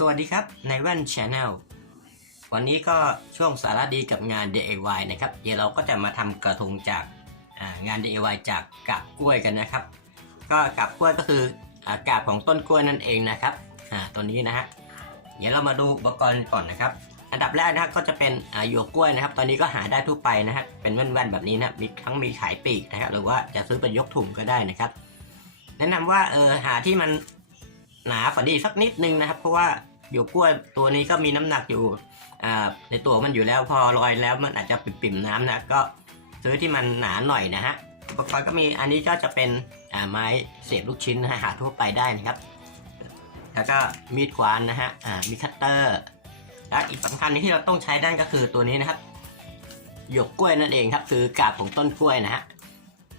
สวัสดีครับในแว่น Channel วันนี้ก็ช่วงสาระดีกับงาน DIY นะครับ เดี๋ยวเราก็จะมาทำกระทงจากงาน DIY จากกาบกล้วยกันนะครับ ก็กาบกล้วยก็คืออกาบของต้นกล้วยนั่นเองนะครับอ่าตัวนี้นะฮะเดี๋ยวเรามาดูอุปกรณ์ก่อนนะครับ อันดับแรกนะครับก็จะเป็นอ่าหยวกกล้วยนะครับ ตอนนี้ก็หาได้ทั่วไปนะฮะเป็นแว่นๆแบบนี้นะมีทั้งมีขายปีกนะครับหรือว่าจะซื้อเป็นยกถุงก็ได้นะครับ แนะนำว่าเออหาที่มัน หนาฝันดีสักนิดนึงนะครับ เพราะว่าหยวกกล้วยตัวนี้ก็มีน้ำหนักอยู่ในตัวมันอยู่แล้วพอลอยแล้วมันอาจจะปิ่มๆน้ำนะก็ซื้อที่มันหนาหน่อยนะฮะอุปกรณ์ก็มีอันนี้ก็จะเป็นไม้เสียบลูกชิ้นนะฮะหาทั่วไปได้นะครับ แล้วก็มีดควานนะฮะมีคัตเตอร์และอีกสำคัญที่เราต้องใช้ด้านก็คือตัวนี้นะครับหยวกกล้วยนั่นเองครับ คือกาบของต้นกล้วยนะฮะ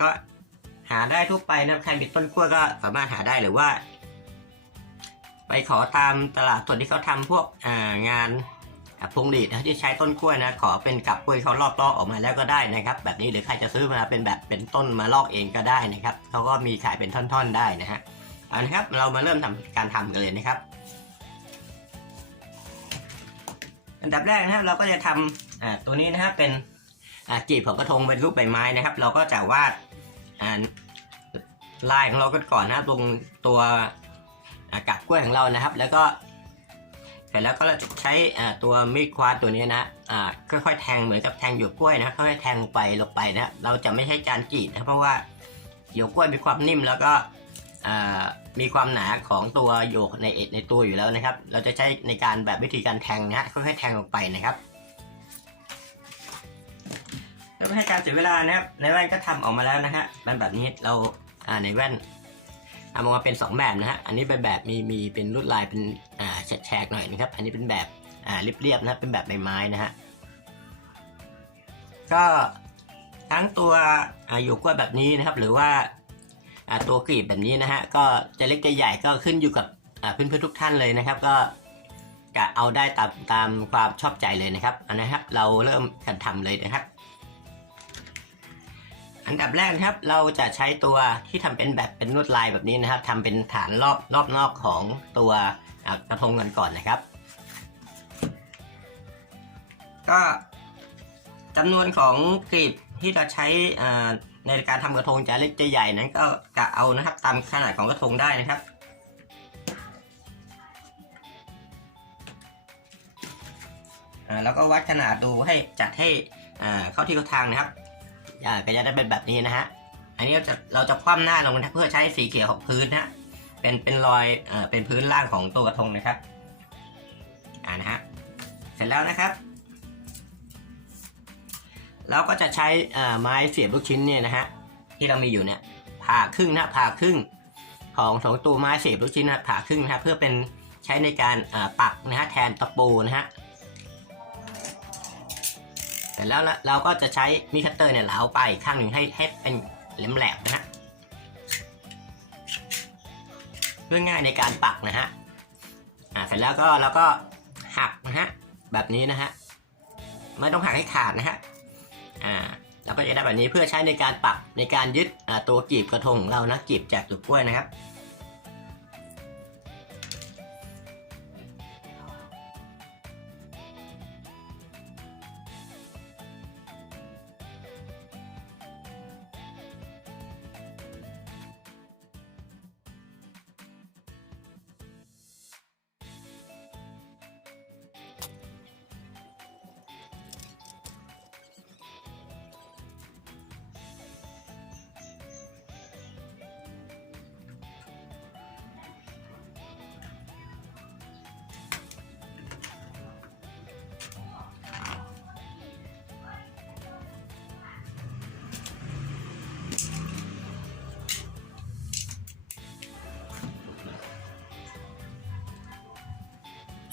ก็หาได้ทั่วไปนะใครมีต้นกล้วยก็สามารถหาได้หรือว่า ไปขอตามตลาดส่วนที่เขาทำพวกงานพวงหลีดนะที่ใช้ต้นกล้วยนะ ขอเป็นกับกล้วยเขาลอกลอกออกมาแล้วก็ได้นะครับ แบบนี้หรือใครจะซื้อมาเป็นแบบเป็นต้นมาลอกเองก็ได้นะครับเขาก็มีขายเป็นท่อนๆได้นะฮะเอานะครับเรามาเริ่มทำการทำกันเลยนะครับ อันดับแรกนะครับเราก็จะทำตัวนี้นะครับเป็นกีบของกระทงเป็นรูปใบไม้นะครับ เราก็จะวาดลายของเรากันก่อนนะครับตรงตัว อากาศกล้วยของเรานะครับ แล้วก็เสร็จแล้วก็ใช้ตัวมีดควาตัวนี้นะค่อยๆแทงเหมือนกับแทงหยวกกล้วยนะค่อยๆแทงลงไปลงไปนะครับเราจะไม่ใช้จานกรีดนะเพราะว่าหยวกกล้วยมีความนิ่มแล้วก็มีความหนาของตัวโยกในเอ็ดในตัวอยู่แล้วนะครับ เราจะใช้ในการแบบวิธีการแทงนะค่อยๆแทงลงไปนะครับแล้วไม่ให้การเสียเวลานะครับในแว่นก็ทำออกมาแล้วนะฮะมันแบบนี้เราในแว่น ทำออกมาเป็นสองแบบนะฮะ อันนี้เป็นแบบมีมีเป็นลวดลายเป็นอ่าแฉกหน่อยนะครับ อันนี้เป็นแบบอ่าเรียบๆนะเป็นแบบใบไม้นะฮะ ก็ทั้งตัวอ่ายวกกล้วยแบบนี้นะครับ หรือว่าอ่าตัวกรีบแบบนี้นะฮะ ก็จะเล็กจะใหญ่ก็ขึ้นอยู่กับอ่าเพื่อนๆทุกท่านเลยนะครับ ก็จะเอาได้ตามตามความชอบใจเลยนะครับอันนะครับ เราเริ่มกันทำเลยนะครับ อันดับแรกนะครับเราจะใช้ตัวที่ทำเป็นแบบเป็นลวดลายแบบนี้นะครับทำเป็นฐานรอบรอบนอกของตัวกระทงกันก่อนนะครับ ก็จำนวนของกรีบที่เราใช้ในการทำกระทงจะเล็กจะใหญ่นั้นก็กะเอานะครับตามขนาดของกระทงได้นะครับแล้วก็วัดขนาดดูให้จัดให้เข้าที่เข้าทางนะครับ ก็จะได้เป็นแบบนี้นะฮะ อันนี้เราจะเราจะคว่ำหน้าลงเพื่อใช้สีเขียวของพื้นนะเป็นเป็นรอยเอ่อเป็นพื้นล่างของตัวกระทงนะครับ อ่านะฮะ เสร็จแล้วนะครับ เราก็จะใช้อ่าไม้เสียบลูกชิ้นเนี่ยนะฮะที่เรามีอยู่เนี่ยผ่าครึ่งนะผ่าครึ่งของสองตัวไม้เสียบลูกชิ้นนะผ่าครึ่งนะเพื่อเป็นใช้ในการอ่าปักนะฮะแทนตะปูนะฮะ ร็จแล้วเราก็จะใช้มีคัตเตอร์เนี่ยเหลาไปข้างหนึ่งให้ให้เป็นแหลมแหลมๆนะฮะเพื่อง่ายในการปักนะฮะอ่าเสร็จแล้วก็เราก็หักนะฮะแบบนี้นะฮะไม่ต้องหักให้ขาดนะฮะอ่าเราก็จะได้แบบนี้เพื่อใช้ในการปักในการยึดอ่าตัวกีบกระทงของเรานะกีบจากตัวกล้วยนะครับ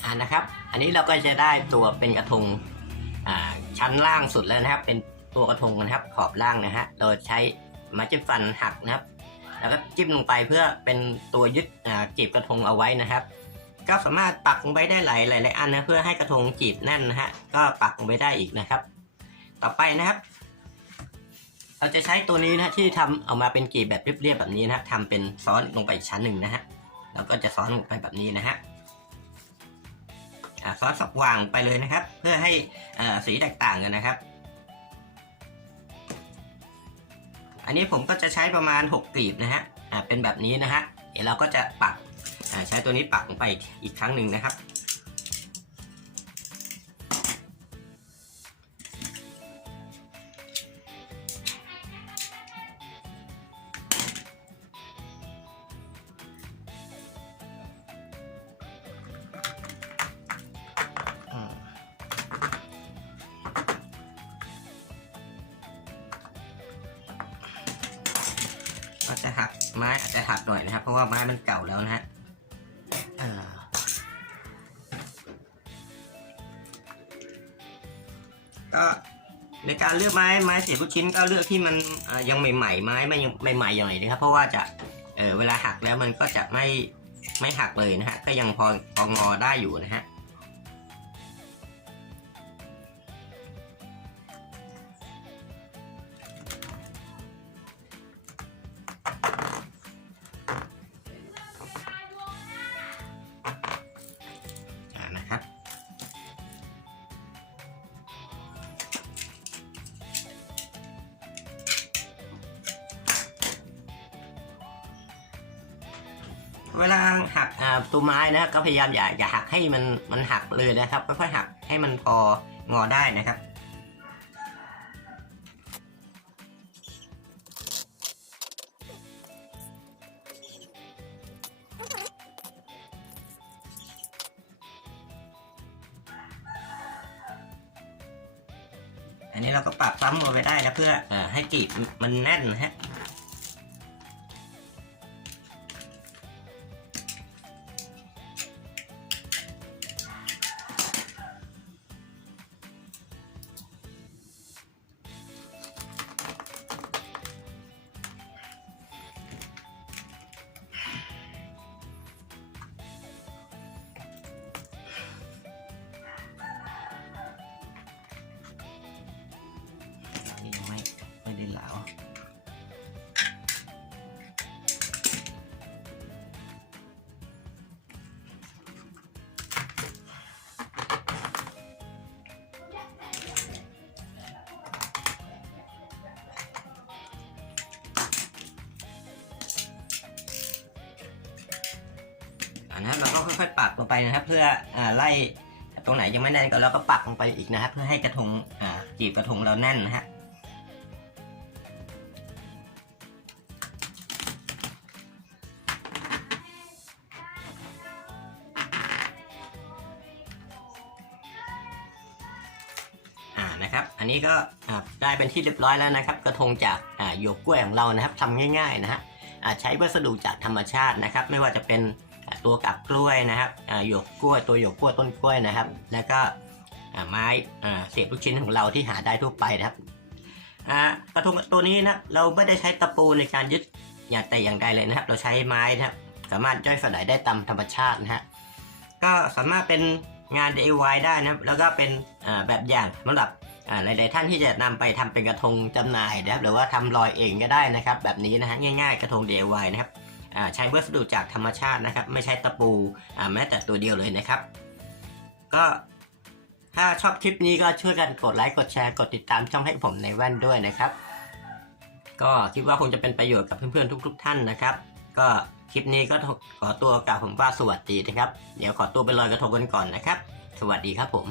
อ่านะครับ อันนี้เราก็จะได้ตัวเป็นกระทงชั้นล่างสุดแล้วนะครับ เป็นตัวกระทงนะครับขอบล่างนะฮะ โดยใช้ไม้จิ้มฟันหักนะครับ แล้วก็จิ้มลงไปเพื่อเป็นตัวยึดจีบกระทงเอาไว้นะครับ ก็สามารถปักลงไปได้หลายหลายอันนะเพื่อให้กระทงจีบแน่นนะฮะ ก็ปักลงไปได้อีกนะครับ ต่อไปนะครับ เราจะใช้ตัวนี้นะที่ทำเอามาเป็นกีบแบบเรียบๆแบบนี้นะฮะทำเป็นซ้อนลงไปอีกชั้นหนึ่งนะฮะ แล้วก็จะซ้อนลงไปแบบนี้นะฮะ ซอสสับว่างไปเลยนะครับ เพื่อให้สีแตกต่างกันนะครับ อันนี้ผมก็จะใช้ประมาณ 6กลีบนะฮะเป็นแบบนี้นะฮะเดี๋ยวเราก็จะปักใช้ตัวนี้ปักลงไปอีกครั้งหนึ่งนะครับ ก็จะหักไม้อาจจะหักหน่อยนะครับ เพราะว่าไม้มันเก่าแล้วนะฮะก็ในการเลือกไม้ไม้เสียบลูกชิ้นก็เลือกที่มันยังใหม่ๆไม้ไม่ยังใหม่ๆหน่อยนะครับ เพราะว่าจะเออเวลาหักแล้วมันก็จะไม่ไม่หักเลยนะฮะก็ยังพอพองอได้อยู่นะฮะ ตัวไม้นะครับก็พยายามอย่าอย่าหักให้มันมันหักเลยนะครับค่อยๆหักให้มันพองอได้นะครับอันนี้เราก็ปรับซ้ำลงไปได้นะเพื่ออให้กรีบมันแน่นฮะ อันนั้นเราก็ค่อยๆปักลงไปนะครับ เพื่ออ่าไล่ตรงไหนยังไม่แน่นก็เราก็ปักลงไปอีกนะครับ เพื่อให้กระทงอ่าจีบกระทงเราแน่นนะฮะอ่านะครับ อันนี้ก็ได้เป็นที่เรียบร้อยแล้วนะครับ กระทงจากหยกกล้วยของเรานะครับทำง่าย ๆนะฮะใช้วัสดุจากธรรมชาตินะครับ ไม่ว่าจะเป็น ตัวกับกล้วยนะครับหยกกล้วยตัวหยกกล้วยต้นกล้วยนะครับ แล้วก็ไม้เศษลูกชิ้นของเราที่หาได้ทั่วไปนะครับกระทงตัวนี้นะเราไม่ได้ใช้ตะปูในการยึดอย่างแต่อย่างใดเลยนะครับ เราใช้ไม้นะครับ สามารถย่อยสลายได้ตามธรรมชาตินะฮะก็สามารถเป็นงาน DIY ได้นะครับ แล้วก็เป็นแบบอย่างสำหรับหลาย ๆ ท่านที่จะนำไปทำเป็นกระทงจำหน่ายนะครับ หรือว่าทำลอยเองก็ได้นะครับ แบบนี้นะฮะง่าย ๆ กระทง DIY นะครับ ใช้วัสดุจากธรรมชาตินะครับ ไม่ใช้ตะปูแม้แต่ตัวเดียวเลยนะครับ ก็ถ้าชอบคลิปนี้ก็ช่วยกันกดไลค์กดแชร์กดติดตามช่องให้ผมในแว่นด้วยนะครับ ก็คิดว่าคงจะเป็นประโยชน์กับเพื่อนๆทุก ๆ ท่านนะครับ ก็คลิปนี้ก็ขอตัวกล่าวผมว่าสวัสดีนะครับ เดี๋ยวขอตัวไปลอยกระทงกันก่อนนะครับ สวัสดีครับผม